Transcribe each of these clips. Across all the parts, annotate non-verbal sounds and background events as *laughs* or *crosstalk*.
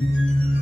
Mm-hmm.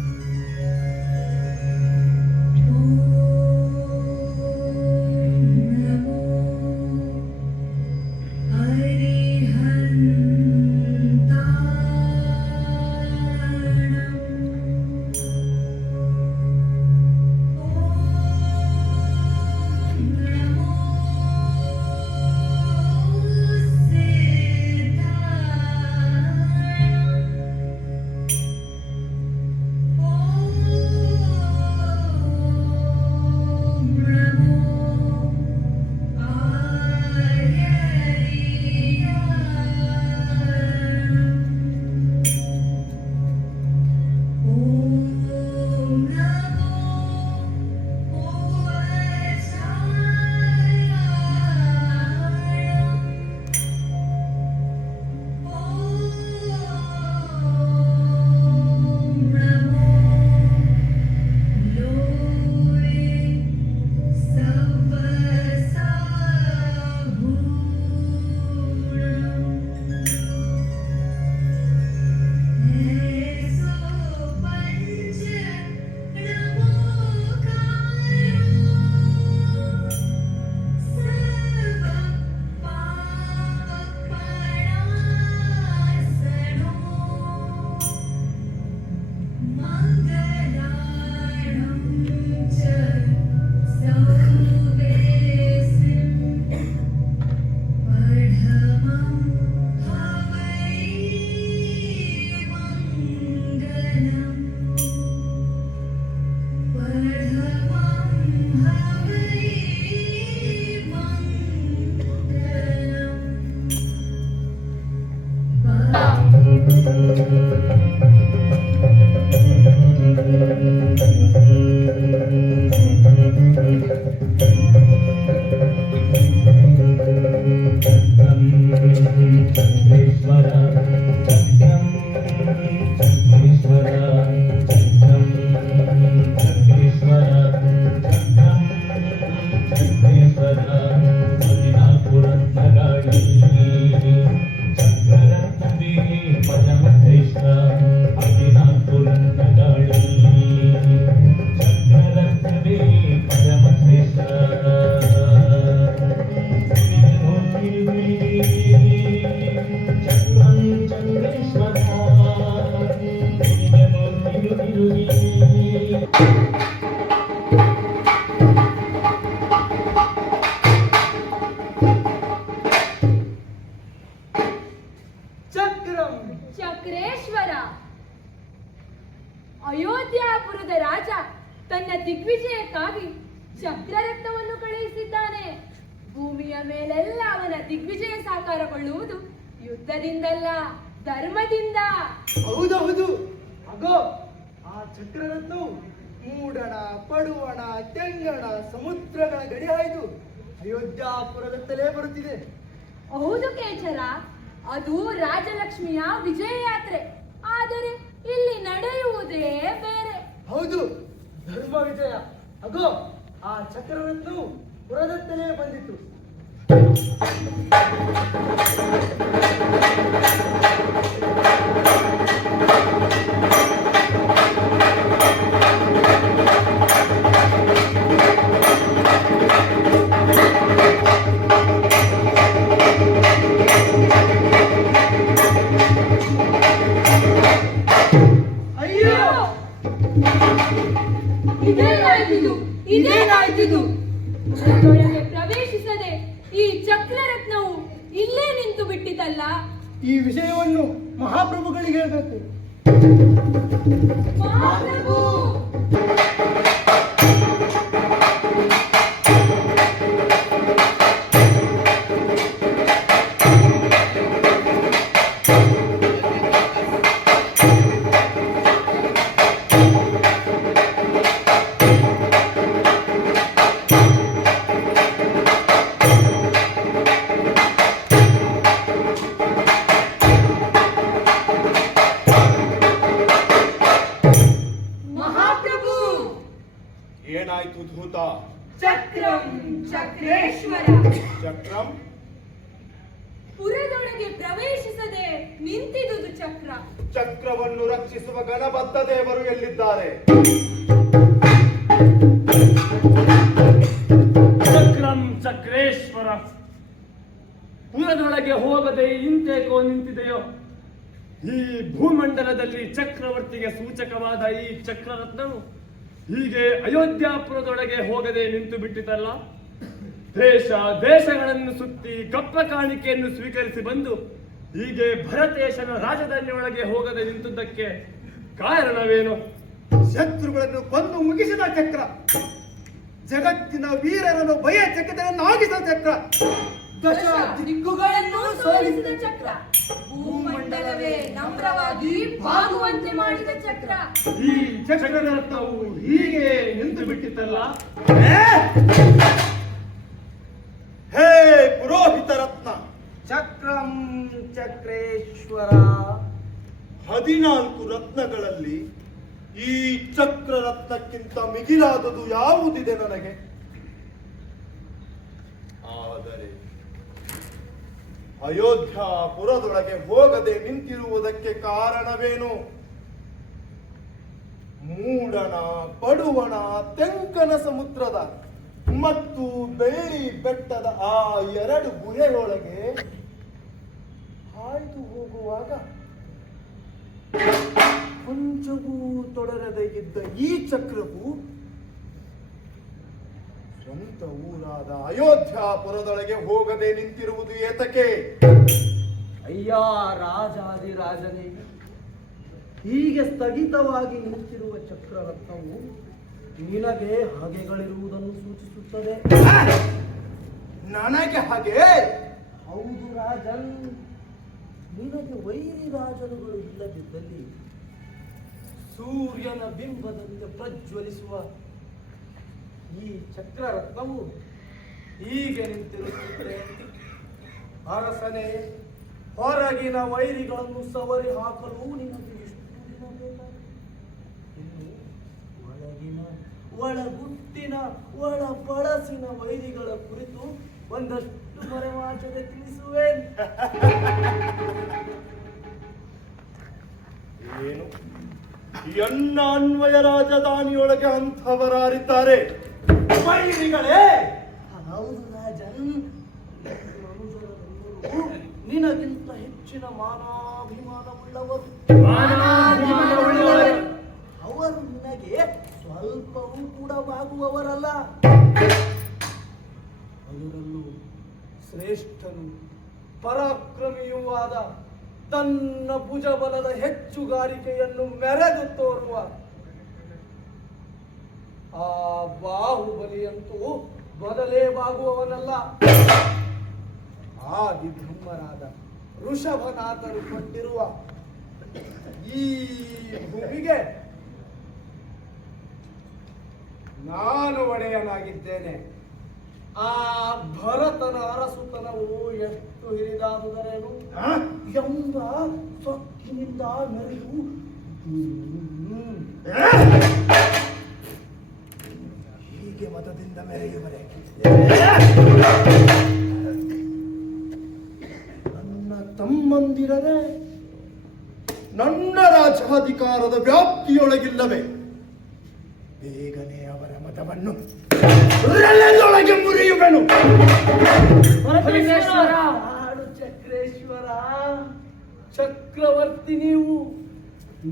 ಯುದ್ಧದಿಂದಲ್ಲ ಧರ್ಮದಿಂದ. ಹೌದೌದು. ಅಗೋ ಆ ಚಕ್ರರತ್ನವು ಮೂಡಣ ಪಡುವಣ ತೆಂಗಣ ಸಮುದ್ರಗಳ ಗಡಿ ಹಾಯ್ದು ಅಯೋಧ್ಯಾಪುರದತ್ತಲೇ ಬರುತ್ತಿದೆ. ಹೌದು ಕೇಚರ. ಅದು ರಾಜಲಕ್ಷ್ಮಿಯ ವಿಜಯ ಯಾತ್ರೆ ಆದರೆ ಇಲ್ಲಿ ನಡೆಯುವುದೇ ಬೇರೆ. ಹೌದು ಧರ್ಮ ವಿಜಯ. ಅಗೋ ಆ ಚಕ್ರರತ್ನವು ಪುರದತ್ತಲೇ ಬಂದಿತು. ಅಯ್ಯೋ ಇದೇನಾಯ್ತಿದು ಇದೇನಾಯ್ತಿದು ಅದರೊಳಗೆ ಪ್ರವೇಶಿಸದೆ ಈ ಚಕ್ರರತ್ನವು ಇಲ್ಲೇ ನಿಂತು ಬಿಟ್ಟಿತಲ್ಲ? ಈ ವಿಷಯವನ್ನು ಮಹಾಪ್ರಭುಗಳಿಗೆ ಹೇಳಬೇಕು. ಮಹಾಪ್ರಭು! ಮಹಾಪ್ರಭು ಏನಾಯ್ತು ಧೂತ? ಚಕ್ರಂ ಚಕ್ರೇಶ್ವರ. ಚಕ್ರಂ? ಪುರದೊಳಗೆ ಪ್ರವೇಶಿಸದೆ ನಿಂತಿದುದು ಚಕ್ರ. ಚಕ್ರವನ್ನು ರಕ್ಷಿಸುವ ಗಣಬದ್ಧ ದೇವರು ಎಲ್ಲಿದ್ದಾರೆ? ಚಕ್ರಂ ಚಕ್ರೇಶ್ವರ. ಪುರದೊಳಗೆ ಹೋಗದೆ ಇಂತೇಕೋ ನಿಂತಿದೆಯೋ? ಈ ಭೂಮಂಡಲದಲ್ಲಿ ಚಕ್ರವರ್ತಿಗೆ ಸೂಚಕವಾದ ಈ ಚಕ್ರರತ್ನವು ಹೀಗೆ ಅಯೋಧ್ಯಾಪುರದೊಳಗೆ ಹೋಗದೆ ನಿಂತು ಬಿಟ್ಟಿತಲ್ಲ? ದೇಶ ದೇಶಗಳನ್ನು ಸುತ್ತಿ ಕಪ್ಪ ಕಾಣಿಕೆಯನ್ನು ಸ್ವೀಕರಿಸಿ ಬಂದು ಹೀಗೆ ಭರತೇಶನ ರಾಜಧಾನಿಯೊಳಗೆ ಹೋಗದೆ ನಿಂತುದಕ್ಕೆ ಕಾರಣವೇನು? ಶತ್ರುಗಳನ್ನು ಕೊಂದು ಮುಗಿಸಿದ ಚಕ್ರ. ಜಗತ್ತಿನ ವೀರರನ್ನು ಭಯ ಚಕಿತರನ್ನಾಗಿಸಿದ ಚಕ್ರ. ದಶ ದಿಕ್ಕುಗಳನ್ನು ಸೋಲಿಸಿದ ಚಕ್ರ. ಭೂಮಂಡಲವೇ ನಮ್ರವಾಗಿ ಬಾಗುವಂತೆ ಮಾಡಿದ ಚಕ್ರ. ಈ ಚಕ್ರದ ರಥವು ಹೀಗೆ ನಿಂತು ಬಿಟ್ಟಿತಲ್ಲ. ಹೇ ಪುರೋಹಿತ ರತ್ನ ಚಕ್ರಂ ಚಕ್ರೇಶ್ವರ. ಹದಿನಾಲ್ಕು ರತ್ನಗಳಲ್ಲಿ ಈ ಚಕ್ರ ರತ್ನಕ್ಕಿಂತ ಮಿಗಿಲಾದದು ಯಾವುದಿದೆ ನನಗೆ? ಆದರೆ ಅಯೋಧ್ಯಾಪುರದೊಳಗೆ ಹೋಗದೆ ನಿಂತಿರುವುದಕ್ಕೆ ಕಾರಣವೇನು? ಮೂಡಣ, ಪಡುವಣ, ತೆಂಕನ ಸಮುದ್ರದ ಮತ್ತು ಬೆಳ್ಳಿ ಬೆಟ್ಟದ ಆ ಎರಡು ಗುಹೆಯೊಳಗೆ ಹಾಯ್ದು ಹೋಗುವಾಗ ಕೊಂಚವೂ ತೊಡರದೆ ಇದ್ದ ಈ ಚಕ್ರವು ಸ್ವಂತ ಊರಾದ ಅಯೋಧ್ಯಾಪುರದೊಳಗೆ ಹೋಗದೆ ನಿಂತಿರುವುದು ಏತಕ್ಕೆ? ಅಯ್ಯ ರಾಜಾದಿರಾಜನೇ ಹೀಗೆ ಸ್ಥಗಿತವಾಗಿ ನಿಂತಿರುವ ಚಕ್ರರತ್ನವು ನಿನಗೆ ಹಾಗೆಗಳಿರುವುದನ್ನು ಸೂಚಿಸುತ್ತದೆ. ನನಗೆ ಹಾಗೆ? ಹೌದು ರಾಜನ್ ನಿನಗೆ ವೈರಿ ರಾಜರುಗಳು ಇಲ್ಲದಿದ್ದಲ್ಲಿ ಸೂರ್ಯನ ಬಿಂಬದಂತೆ ಪ್ರಜ್ವಲಿಸುವ ಈ ಚಕ್ರ ರತ್ನವು ಹೀಗೆ ನಿಂತಿರುತ್ತದೆ. ಅರಸನೆ ಹೊರಗಿನ ವೈರಿಗಳನ್ನು ಸವರಿ ಹಾಕಲು ನಿಮಗೆ ಎಷ್ಟು ದಿನ ಇನ್ನು ಒಳಗಿನ, ಒಳಗುಟ್ಟಿನ ಒಳ ಬಳಸಿನ ವೈರಿಗಳ ಕುರಿತು ಒಂದಷ್ಟು ಮರೆಮಾಚದೆ ತಿಳಿಸುವೆ ಏನು? ಎನ್ನ ಅನ್ವಯ ರಾಜಧಾನಿಯೊಳಗೆ ಅಂಥವರಾರಿದ್ದಾರೆ. ವೈರಿಗಳೇ ಹೌದು ರಾಜನ್. ನಿನಗಿಂತ ಹೆಚ್ಚಿನ ಮಾನಾಭಿಮಾನವುಳ್ಳವರು. ಮಾನಾಭಿಮಾನವುಳ್ಳವರು. ಅವರು ನಿನಗೆ ಸ್ವಲ್ಪವೂ ಕೂಡ ಬಾಗುವವರಲ್ಲ. ಅದರಲ್ಲೂ ಶ್ರೇಷ್ಠನು ಪರಾಕ್ರಮಿಯೂ ಆದ ತನ್ನ ಭುಜಬಲದ ಹೆಚ್ಚುಗಾರಿಕೆಯನ್ನು ಮೆರೆದು ತೋರುವ ಆ ಬಾಹುಬಲಿಯಂತೂ ಬದಲೇ ಬಾಗುವವನಲ್ಲ. ಆ ವಿಬ್ರಹ್ಮರಾದ ಋಷಭನಾಥರು ಕೊಟ್ಟಿರುವ ಈ ಭೂಮಿಗೆ ನಾನು ಒಡೆಯನಾಗಿದ್ದೇನೆ. ಆ ಭರತನ ಅರಸುತನವು ಎಷ್ಟು ಹಿರಿದಾದುದರೇನು? ಎಂಬ ಸೊಕ್ಕಿನಿಂದ ಮೆರೆದು ಹೀಗೆ ಮೆರೆಯುವರೆಗೆ ನನ್ನ ತಮ್ಮಂದಿರನೇ ನನ್ನ ರಾಜಾಧಿಕಾರದ ವ್ಯಾಪ್ತಿಯೊಳಗಿಲ್ಲವೇ. ಬೇಗನೆ ಅವರ ಮತವನ್ನು ಹೃದಯದೊಳಗೆ ಮುರಿಯುವೆನು. ನಾಡು ಚಕ್ರೇಶ್ವರ ಚಕ್ರವರ್ತಿ ನೀವು.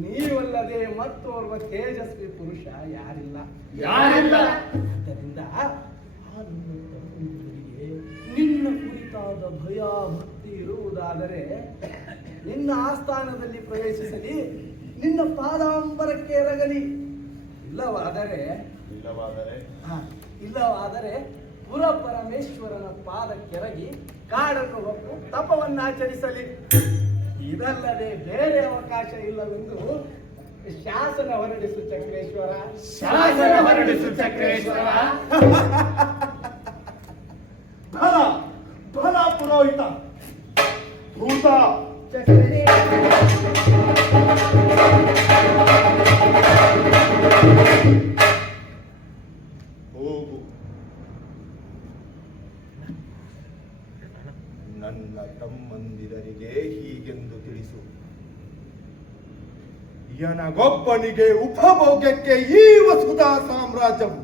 ನೀವಲ್ಲದೆ ಮತ್ತೋರ್ವ ತೇಜಸ್ವಿ ಪುರುಷ ಯಾರಿಲ್ಲ. ಯಾರಿಲ್ಲ. ಆದ್ದರಿಂದ ಆ ನಿನ್ನ ತಮ್ಮಂದಿರಿಗೆ ನಿನ್ನ ಕುರಿತಾದ ಭಯ ಭಕ್ತಿ ಇರುವುದಾದರೆ ನಿನ್ನ ಆಸ್ಥಾನದಲ್ಲಿ ಪ್ರವೇಶಿಸಲಿ ನಿನ್ನ ಪಾದಾಂಬರಕ್ಕೆ ಎರಗಲಿ ಇಲ್ಲವಾದರೆ ಇಲ್ಲವಾದರೆ ಹ, ಇಲ್ಲವಾದರೆ ಪುರ ಪರಮೇಶ್ವರನ ಪಾದಕ್ಕೆರಗಿ ಕಾಡನ್ನು ಹೊಕ್ಕು ತಪವನ್ನಾಚರಿಸಲಿ ಇದಲ್ಲದೆ ಬೇರೆ ಅವಕಾಶ ಇಲ್ಲವೆಂದು ಶಾಸನ ಹೊರಡಿಸು ಚಕ್ರೇಶ್ವರ ಶಾಸನ ಹೊರಡಿಸು ಚಕ್ರೇಶ್ವರ ನನಗೊಬ್ಬನಿಗೆ ಉಪಭೋಗಕ್ಕೆ ಈ ವಸುಧಾ ಸಾಮ್ರಾಜ್ಯವು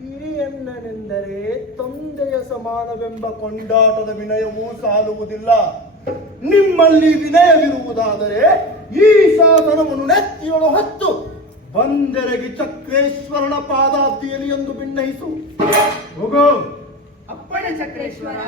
ಹಿರಿಯಣ್ಣನೆಂದರೆ ತಂದೆಯ ಸಮಾನವೆಂಬ ಕೊಂಡಾಟದ ವಿನಯವೂ ಸಾಲುವುದಿಲ್ಲ. ನಿಮ್ಮಲ್ಲಿ ವಿನಯವಿರುವುದಾದರೆ ಈ ಸಾಧನವನ್ನು ನೆತ್ತಿಯೊಳು ಹತ್ತು. ಬಂದೆರಗಿ ಚಕ್ರೇಶ್ವರನ ಪಾದಾಬ್ದಿಯಲ್ಲಿ ಎಂದು ಭಿನ್ನಯಿಸು ಹೋಗು. ಅಪ್ಪಣೆ ಚಕ್ರೇಶ್ವರ.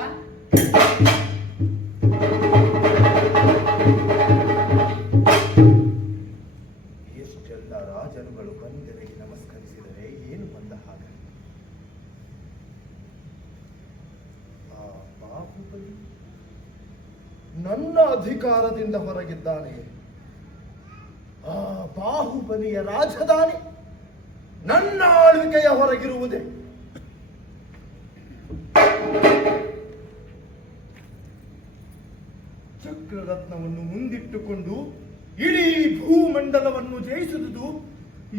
ಅಧಿಕಾರದಿಂದ ಹೊರಗಿದ್ದಾನೆ. ಆ ಬಾಹುಬಲಿಯ ರಾಜಧಾನಿ ನನ್ನ ಆಳ್ವಿಕೆಯ ಹೊರಗಿರುವುದೇ. ಚಕ್ರರತ್ನವನ್ನು ಮುಂದಿಟ್ಟುಕೊಂಡು ಇಡೀ ಭೂಮಂಡಲವನ್ನು ಜಯಿಸುವುದು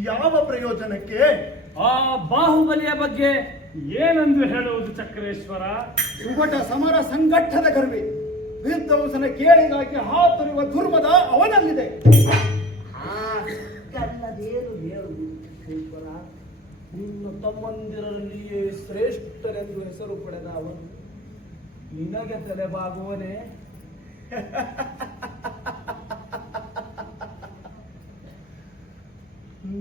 ಯಾವ ಪ್ರಯೋಜನಕ್ಕೆ? ಆ ಬಾಹುಬಲಿಯ ಬಗ್ಗೆ ಏನೆಂದು ಹೇಳುವುದು ಚಕ್ರೇಶ್ವರ? ಸುವಟ ಸಮರ ಸಂಘಟ್ಟದ ಗರ್ವೆ. ವಿಧ್ವಂಸನ ಕೇಳಿಗಾಗಿ ಹಾತೊರೆಯುವ ದುರ್ಮದ ಅವನಲ್ಲಿದೆ. ಚಕ್ರೇಶ್ವರ ನಿನ್ನ ತಮ್ಮಂದಿರಲ್ಲಿಯೇ ಶ್ರೇಷ್ಠರೆಂದು ಹೆಸರು ಪಡೆದ ಅವನು. ನಿನಗೆ ತಲೆಬಾಗುವನೇ?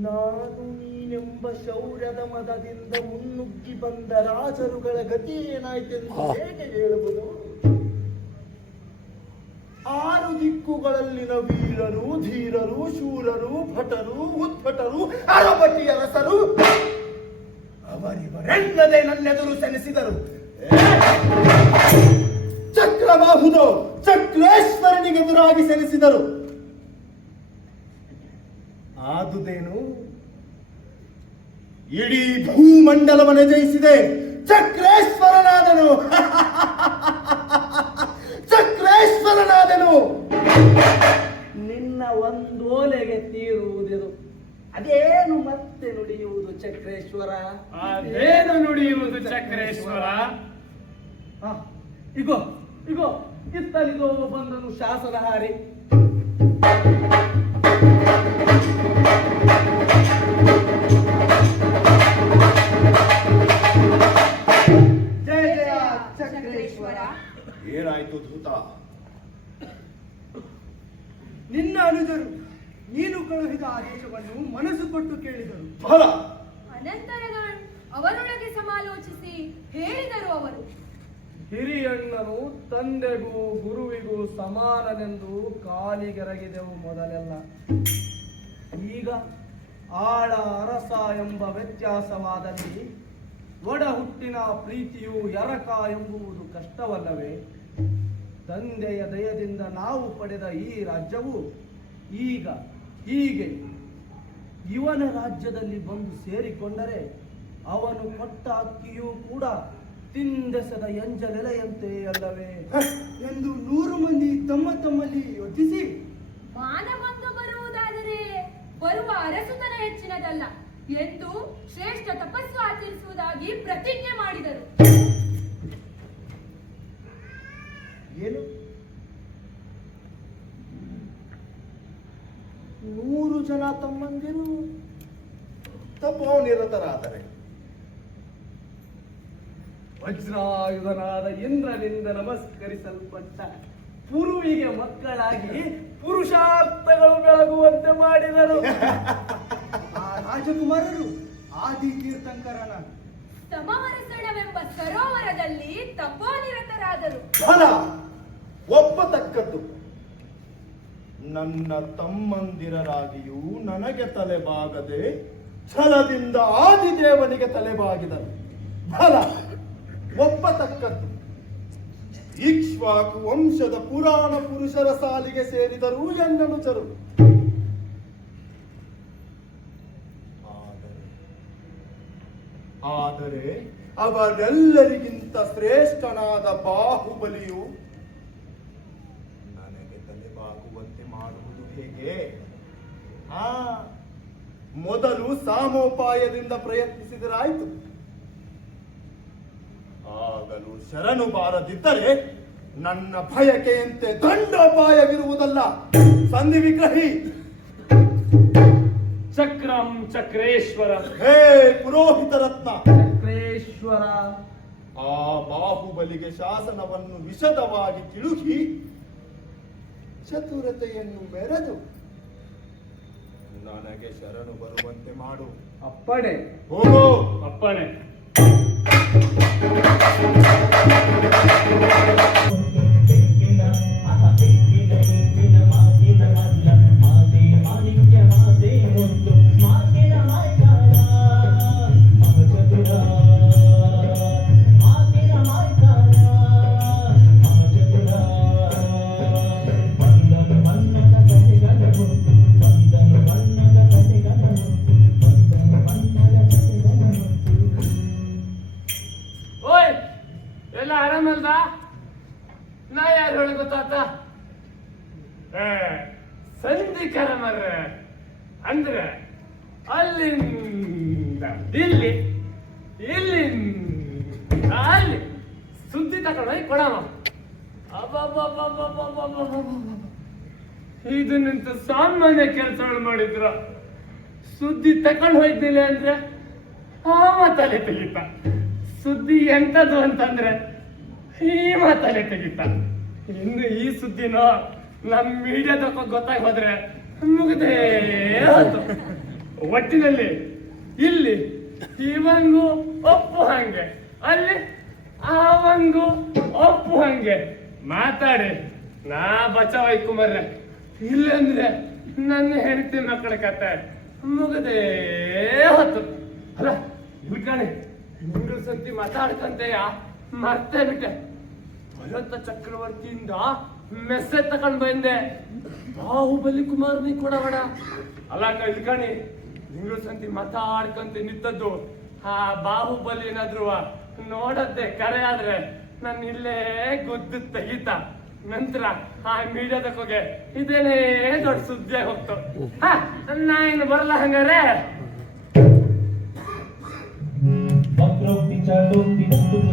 ನಾನು ನೀನೆಂಬ ಶೌರ್ಯದ ಮದದಿಂದ ಮುನ್ನುಗ್ಗಿ ಬಂದ ರಾಜರುಗಳ ಗತಿ ಏನಾಯ್ತೆಂದು ಹೇಗೆ ಹೇಳುವುದು? ಆರು ದಿಕ್ಕುಗಳಲ್ಲಿನ ವೀರರು ಧೀರರು, ಶೂರರು, ಭಟರು, ಉದ್ಭಟರು ಅರಬಟಿ ಅರಸರು. ಅವರಿವರೆಲ್ಲದೆ ನನ್ನೆದುರು ಸೆನೆಸಿದರು. ಚಕ್ರ ಚಕ್ರಬಾಹುದು ಚಕ್ರೇಶ್ವರನಿಗೆ ಎದುರಾಗಿ ಸೆನೆಸಿದರು. ಆದುದೇನು? ಇಡೀ ಭೂಮಂಡಲವನ್ನು ಜಯಿಸಿದೆ. ಚಕ್ರೇಶ್ವರನಾದನು. *laughs* ಚಕ್ರೇಶ್ವರನಾದನು ನಿನ್ನ ಒಂದೋಲೆಗೆ ತೀರುವುದಿರು ಅದೇನು ಮತ್ತೆ ನುಡಿಯುವುದು ಚಕ್ರೇಶ್ವರ? ಅದೇನು ನುಡಿಯುವುದು ಚಕ್ರೇಶ್ವರ? ಹ, ಇಗೋ ಇಗೋ ಇತ್ತಲಿಗೋ ಬಂದನು ಶಾಸನ ಹಾರಿ. ಜಯ ಚಕ್ರೇಶ್ವರ. ಏನಾಯ್ತು ಧೂತ? ನಿನ್ನ ಅನುಜರು ನೀನು ಕಳುಹಿದ ಆದೇಶವನ್ನು ಮನಸ್ಸು ಕೊಟ್ಟು ಕೇಳಿದರು. ಫಲ ಅನಂತರ ಅವರೊಳಗೆ ಸಮಾಲೋಚಿಸಿ ಹೇಳಿದರು ಅವರು. ಹಿರಿಯಣ್ಣನು ತಂದೆಗೂ ಗುರುವಿಗೂ ಸಮಾನನೆಂದು ಕಾಲಿಗೆರಗಿದೆವು ಮೊದಲೆಲ್ಲ. ಈಗ ಆಳ ಅರಸ ಎಂಬ ವ್ಯತ್ಯಾಸವಾದಲ್ಲಿ ಒಡ ಹುಟ್ಟಿನ ಪ್ರೀತಿಯು ಎರಕ ಎಂಬುವುದು ಕಷ್ಟವಲ್ಲವೇ? ತಂದೆಯ ದಯದಿಂದ ನಾವು ಪಡೆದ ಈ ರಾಜ್ಯವು ಈಗ ಹೀಗೆ ಇವನ ರಾಜ್ಯದಲ್ಲಿ ಬಂದು ಸೇರಿಕೊಂಡರೆ ಅವನು ಕೊಟ್ಟ ಅಕ್ಕಿಯೂ ಕೂಡ ತಿಂದೆಸದ ಎಂಜಲೆಲೆಯಂತೆ ಅಲ್ಲವೇ? ಎಂದು ನೂರು ಮಂದಿ ತಮ್ಮ ತಮ್ಮಲ್ಲಿ ಯೋಚಿಸಿ. ಮಾನವಂದು ಬರುವುದಾದರೆ ಬರುವ ಅರಸುತನ ಹೆಚ್ಚಿನದಲ್ಲ ಎಂದು ಶ್ರೇಷ್ಠ ತಪಸ್ಸು ಆಚರಿಸುವುದಾಗಿ ಪ್ರತಿಜ್ಞೆ ಮಾಡಿದರು ಏನು ನೂರು ಜನ ತಮ್ಮಂದಿರು. ತಪೋನಿರತರಾದರೆ ವಜ್ರಾಯುಧನಾದ ಇಂದ್ರನಿಂದ ನಮಸ್ಕರಿಸಲ್ಪಟ್ಟ ಪುರುವಿಗೆ ಮಕ್ಕಳಾಗಿ ಪುರುಷಾರ್ಥಗಳು ಬೆಳಗುವಂತೆ ಮಾಡಿದರು. ಆ ರಾಜಕುಮಾರರು ಆದಿ ತೀರ್ಥಂಕರನ ಸಮವರಸಣವೆಂಬ ಸರೋವರದಲ್ಲಿ ತಪೋನಿರತರಾದರು. ಫಲ ಒಪ್ಪತಕ್ಕದ್ದು. ನನ್ನ ತಮ್ಮಂದಿರರಾಗಿಯೂ ನನಗೆ ತಲೆಬಾಗದೆ ಛಲದಿಂದ ಆದಿದೇವನಿಗೆ ತಲೆಬಾಗಿದರು. ಫಲ ಒಪ್ಪತಕ್ಕದ್ದು. ಇಕ್ಷ್ವಾಕು ವಂಶದ ಪುರಾಣ ಪುರುಷರ ಸಾಲಿಗೆ ಸೇರಿದರು ಎಂದನು ಚರು. ಆದರೆ ಅವರೆಲ್ಲರಿಗಿಂತ ಶ್ರೇಷ್ಠನಾದ ಬಾಹುಬಲಿಯು ನನಗೆ ತಲೆಬಾಗುವಂತೆ ಹೇಗೆ ಆ ಮೊದಲು ಸಾಮೋಪಾಯದಿಂದ ಪ್ರಯತ್ನಿಸಿದರಾಯ್ತು. ಆಗಲೂ ಶರಣು ಬಾರದಿದ್ದರೆ ನನ್ನ ಭಯಕೆಯಂತೆ ದಂಡೋಪಾಯವಿರುವುದಲ್ಲ. ಸಂಧಿ ವಿಗ್ರಹಿ. ಚಕ್ರಂ ಚಕ್ರೇಶ್ವರ. ಹೇ ಪುರೋಹಿತ ರತ್ನ. ಚಕ್ರೇಶ್ವರ. ಆ ಬಾಹುಬಲಿಗೆ ಶಾಸನವನ್ನು ವಿಶದವಾಗಿ ತಿಳುಕಿ ಚತುರತೆಯನ್ನು ಮೆರೆದು ನನಗೆ ಶರಣು ಬರುವಂತೆ ಮಾಡು. ಅಪ್ಪಣೆ. ಹೋಗು. ಅಪ್ಪಣೆ. ಅಂದ್ರೆ ಅಲ್ಲಿಂದ ಇಲ್ಲಿ ಇಲ್ಲಿಂದ ಅಲ್ಲಿ ಸುದ್ದಿ ತಗೊಂಡೋಗಿ ಕೊಡೋಣ ಇದು ನಿಂತ ಸಾಮಾನ್ಯ ಕೆಲಸಗಳು ಮಾಡಿದ್ರ. ಸುದ್ದಿ ತಗೊಂಡು ಹೋಯ್ತಿಲ್ಲ ಅಂದ್ರೆ ಆ ತಲೆ ತೆಗಿತ. ಸುದ್ದಿ ಎಂತದು ಅಂತಂದ್ರೆ ಈ ತಲೆ ತೆಗಿತ. ಇನ್ನು ಈ ಸುದ್ದಿನ ನಮ್ಮ ಮೀಡಿಯಾದಕ್ಕ ಗೊತ್ತಾಗಿ ಹೋದ್ರೆ ಮುಗ್ದೇ. ಒಟ್ಟಿನಲ್ಲಿ ಇಲ್ಲಿ ಇವಂಗು ಒಪ್ಪು ಹಂಗೆ. ಅಲ್ಲಿ ಆವಂಗು ಒಪ್ಪು ಹಂಗೆ. ಮಾತಾಡಿ. ನಾ ಬಚಾವ್ ಕುಮಾರ್ರೆ ಇಲ್ಲಂದ್ರೆ ನನ್ನ ಹೆಂಡತಿ ಮಕ್ಕಳ ಕತೆ. ಮುಗದೇ ಹೊತ್ತು. ಅಲ್ಲ ಇಲ್ಕಣೆ ಮೂರು ಸತಿ ಮಾತಾಡ್ಕಂತೆಯ? ಮರ್ತೇ ಬಿಟ್ಟೆ ಭರತ ಚಕ್ರವರ್ತಿಯಿಂದ ಮೆಸೇಜ್ ತಕೊಂಡ್ ಬಂದೆ. ಬಾಹುಬಲಿ ಕುಮಾರನಿ ಕೊಡಬೇಡ ಅಲ್ಲ ಇಲ್ಕಣಿ ನಿಂಗಳು ಸಂತಿ ಮಾತಾಡ್ಕಂತ ನಿಂತದ್ದು. ಆ ಬಾಹುಬಲಿ ಏನಾದ್ರು ನೋಡತ್ತೆ ಕರೆ ಆದ್ರೆ ನಾನು ಇಲ್ಲೇ ಗೊದ್ದು ತೆಗಿತ. ನಂತರ ಆ ಮೀಡಿಯಾದಕ್ಕೆ ಹೋಗಿ ಇದೇನೇ ದೊಡ್ಡ ಸುದ್ದಿ ಹೋಗ್ತು ಹಾ, ನಾ ಇನ್ನು ಬರಲ್ಲ ಹಂಗಾರೆ. ಚಾಟೋಕ್ತಿ ನುಡುಗು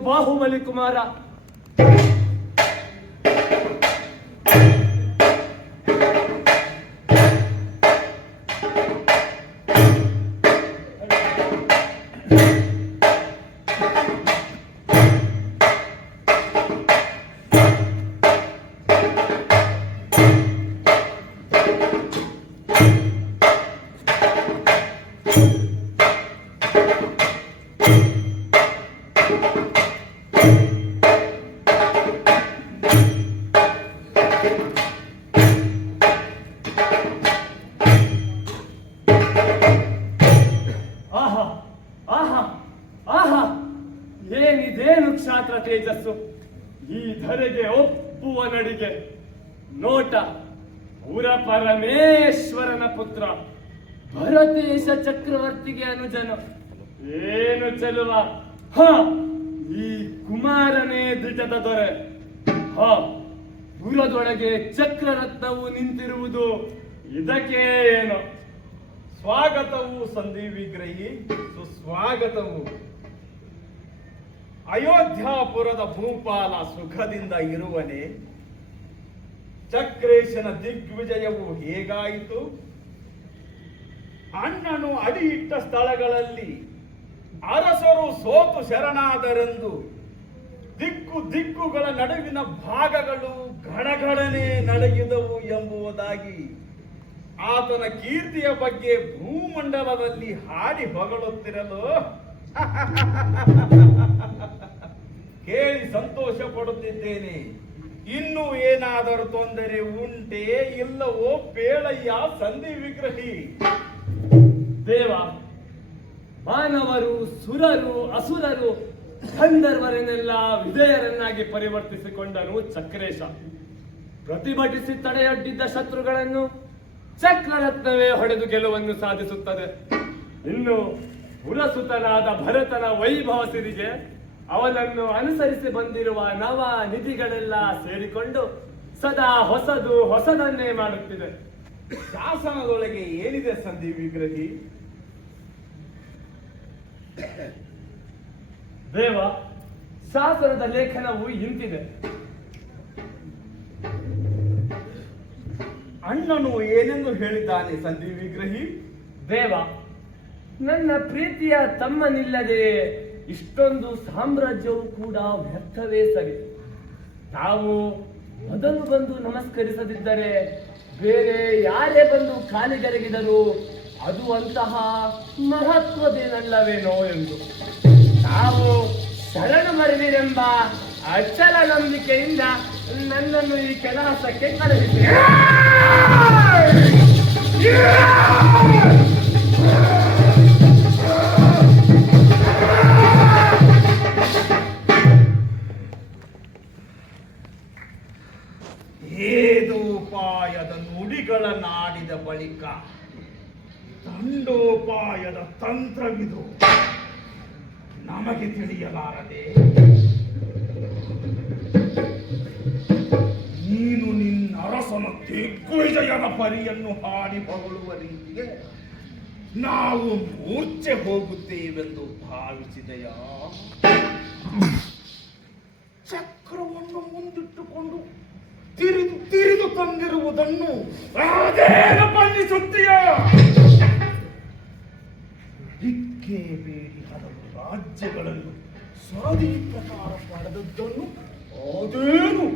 ಬಂದನು ಬಾಹುಬಲಿ ಕುಮಾರ ಆಹಾ ಚಕ್ರವರ್ತಿಗೆ ಅನುಜನು. ಏನು ಚೆಲುವ? ಹ ಈ ಕುಮಾರನೇ ದಿಟದ ದೊರೆ. ಹ ಗುರದೊಳಗೆ ಚಕ್ರರತ್ನವು ನಿಂತಿರುವುದು ಇದಕ್ಕೆ ಏನು? ಸ್ವಾಗತವು ಸಂಧಿ ವಿಗ್ರಹಿ ಸುಸ್ವಾಗತವು. ಅಯೋಧ್ಯಾಪುರದ ಭೂಪಾಲ ಸುಖದಿಂದ ಇರುವನೆ ಚಕ್ರೇಶನ ದಿಗ್ವಿಜಯವು ಹೇಗಾಯಿತು? ಅಣ್ಣನು ಇಟ್ಟ ಸ್ಥಳಗಳಲ್ಲಿ ಅರಸರು ಸೋತು ಶರಣಾದರೆಂದು ದಿಕ್ಕು ದಿಕ್ಕುಗಳ ನಡುವಿನ ಭಾಗಗಳು ಗಡಗಡನೆ ನಡೆಯಿದವು ಎಂಬುದಾಗಿ ಆತನ ಕೀರ್ತಿಯ ಬಗ್ಗೆ ಭೂಮಂಡಲದಲ್ಲಿ ಹಾಡಿ ಹೊಗಳುತ್ತಿರಲು *laughs* ಕೇಳಿ ಸಂತೋಷ ಪಡುತ್ತಿದ್ದೇನೆ ಇನ್ನು ಏನಾದರೂ ತೊಂದರೆ ಉಂಟೆ ಇಲ್ಲವೋ ಪೇಳಯ್ಯ ಸಂಧಿ ವಿಗ್ರಹಿ ದೇವ, ಮಾನವರು, ಸುರರು, ಅಸುರರು, ಗಂಧರ್ವರನ್ನೆಲ್ಲ ವಿಜಯರನ್ನಾಗಿ ಪರಿವರ್ತಿಸಿಕೊಂಡನು ಚಕ್ರೇಶ. ಪ್ರತಿಭಟಿಸಿ ತಡೆಯೊಡ್ಡಿದ್ದ ಶತ್ರುಗಳನ್ನು ಚಕ್ರರತ್ನವೇ ಹೊಡೆದು ಗೆಲುವನ್ನು ಸಾಧಿಸುತ್ತದೆ. ಇನ್ನು ಪುರಸುತನಾದ ಭರತನ ವೈಭವ ಸಿರಿಗೆ ಅವನನ್ನು ಅನುಸರಿಸಿ ಬಂದಿರುವ ನವ ನಿಧಿಗಳೆಲ್ಲ ಸೇರಿಕೊಂಡು ಸದಾ ಹೊಸದು ಹೊಸದನ್ನೇ ಮಾಡುತ್ತಿದೆ. ಶಾಸನದೊಳಗೆ ಏನಿದೆ ಸಂಧಿ ವಿಗ್ರಹಿ? ದೇವ ಶಾಸನದ ಲೇಖನವು ಇಂತಿದೆ. ಅಣ್ಣನು ಏನೆಂದು ಹೇಳಿದ್ದಾನೆ ಸಂಧಿ ವಿಗ್ರಹಿ? ದೇವ ನನ್ನ ಪ್ರೀತಿಯ ತಮ್ಮನಿಲ್ಲದೆ ಇಷ್ಟೊಂದು ಸಾಮ್ರಾಜ್ಯವು ಕೂಡ ವ್ಯರ್ಥವೇ ಸರಿ. ತಾವು ಮೊದಲು ಬಂದು ನಮಸ್ಕರಿಸದಿದ್ದರೆ ಬೇರೆ ಯಾರೇ ಬಂದು ಕಾಲಿಗರಗಿದರು ಅದು ಅಂತಹ ಮಹತ್ವದೇನಲ್ಲವೇನೋ ಎಂದು. ತಾವು ಶರಣ ಮರೆದಿರೆಂಬ ಅಚಲ ನಂಬಿಕೆಯಿಂದ ನನ್ನನ್ನು ಈ ಕೆಲಸಕ್ಕೆ ಕರೆದಿದ್ದೇನೆ ಏದು ಉಪಾಯದ ನುಡಿಗಳ ನಾಡಿದ ಬಳಿಕ ದಂಡೋಪಾಯದ ತಂತ್ರವಿದು. ನಮಗೆ ತಿಳಿಯಲಾರದೆ ನೀನು ನಿನ್ನ ಅರಸನ ದಿಗ್ವಿಜಯನ ಪರಿಯನ್ನು ಹಾಡಿ ಹೊಗಳುವ ರೀತಿಗೆ ನಾವು ಮೂರ್ಛೆ ಹೋಗುತ್ತೇವೆಂದು ಭಾವಿಸಿದೆಯಾ. ಚಕ್ರವನ್ನು ಮುಂದಿಟ್ಟುಕೊಂಡು ತಿರಿದು ತಿರಿದು ತಂದಿರುವುದನ್ನು ಬಣ್ಣಿಸುತ್ತೀಯ ದಿಕ್ಕೇ ಬೇಡಿ ಹಲವು ರಾಜ್ಯಗಳನ್ನು ಸರದಿ ಪ್ರಕಾರ ಪಡೆದದ್ದನ್ನು ಅದೇನು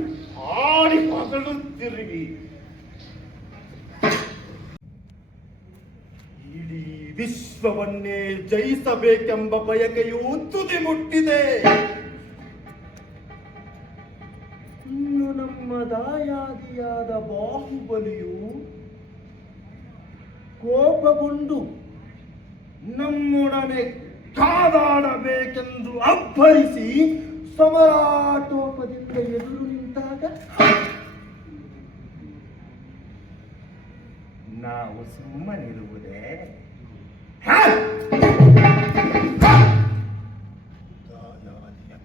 ಆಡಿ ಮಗಳುತ್ತಿರುವಿ ಇಡೀ ವಿಶ್ವವನ್ನೇ ಜಯಿಸಬೇಕೆಂಬ ಬಯಕೆಯು ತುದಿ ಮುಟ್ಟಿದೆ. ಇನ್ನು ನಮ್ಮ ದಾಯಾದಿಯಾದ ಬಾಹುಬಲಿಯು ಕೋಪಗೊಂಡು ನಮ್ಮೊಡನೆ ಕಾದಾಡಬೇಕೆಂದು ಅಬ್ಬರಿಸಿ ಸಮರಾಟೋಪದಿಂದ ಎದುರು ನಿಂತಾಗ ನಾವು ಸುಮ್ಮನಿರುವುದೇ?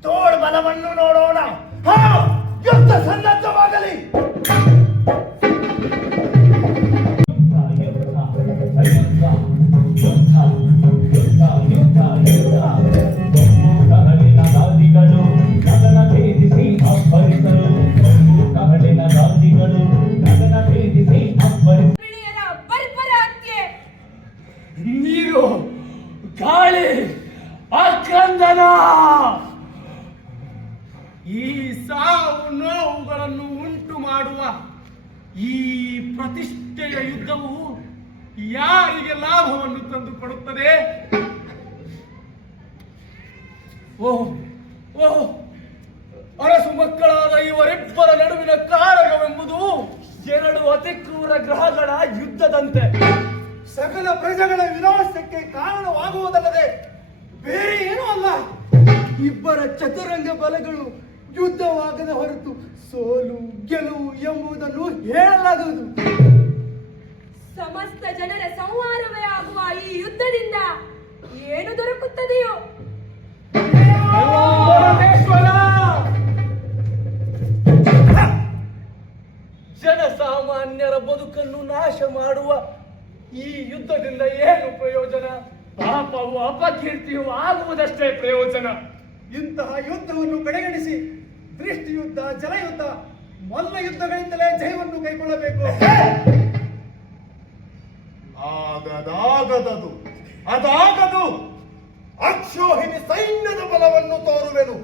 ತೋಳ್ ಬಲವನ್ನು ತೋಳ್ಬಲವನ್ನು ಈ ಸಾವು ನೋವುಗಳನ್ನು ಉಂಟು ಮಾಡುವ ಈ ಪ್ರತಿಷ್ಠೆಯ ಯುದ್ಧವು ಯಾರಿಗೆ ಲಾಭವನ್ನು ತಂದು ಕೊಡುತ್ತದೆ? ಓಹ್ ಓಹ್, ಅರಸು ಮಕ್ಕಳಾದ ಇವರಿಬ್ಬರ ನಡುವಿನ ಕಾರಕವೆಂಬುದು ಎರಡು ಅತಿ ಕ್ರೂರ ಗ್ರಹಗಳ ಯುದ್ಧದಂತೆ. ಸಕಲ ಪ್ರಜೆಗಳ ವಿನಾಶಕ್ಕೆ ಕಾರಣವಾಗುವುದಲ್ಲದೆ ಬೇರೆ ಏನೂ ಅಲ್ಲ. ಇಬ್ಬರ ಚತುರಂಗ ಬಲಗಳು ಯುದ್ಧವಾಗದ ಹೊರತು ಸೋಲು ಗೆಲುವು ಎಂಬುದನ್ನು ಹೇಳಲಾಗುವುದು. ಸಮಸ್ತ ಜನರ ಸಂಹಾರವೇ ಆಗುವ ಈ ಯುದ್ಧದಿಂದ ಏನು ದೊರಕುತ್ತದೆಯೋ? ಜನಸಾಮಾನ್ಯರ ಬದುಕನ್ನು ನಾಶ ಮಾಡುವ ಈ ಯುದ್ಧದಿಂದ ಏನು ಪ್ರಯೋಜನ? ಪಾಪವು ಅಪಕೀರ್ತಿಯು ಆಗುವುದಷ್ಟೇ ಪ್ರಯೋಜನ. ಇಂತಹ ಯುದ್ಧವನ್ನು ಕಡೆಗಣಿಸಿ ದೃಷ್ಟಿ ಯುದ್ಧ ಜಲಯುದ್ಧ ಮಲ್ಲ ಯುದ್ಧಗಳಿಂದಲೇ ಜಯವನ್ನು ಕೈಗೊಳ್ಳಬೇಕು. ಆಗದಾಗದದು. ಅದಾಗದು. ಅಕ್ಷೋಹಿಣಿ ಸೈನ್ಯದ ಬಲವನ್ನು ತೋರುವೆನು.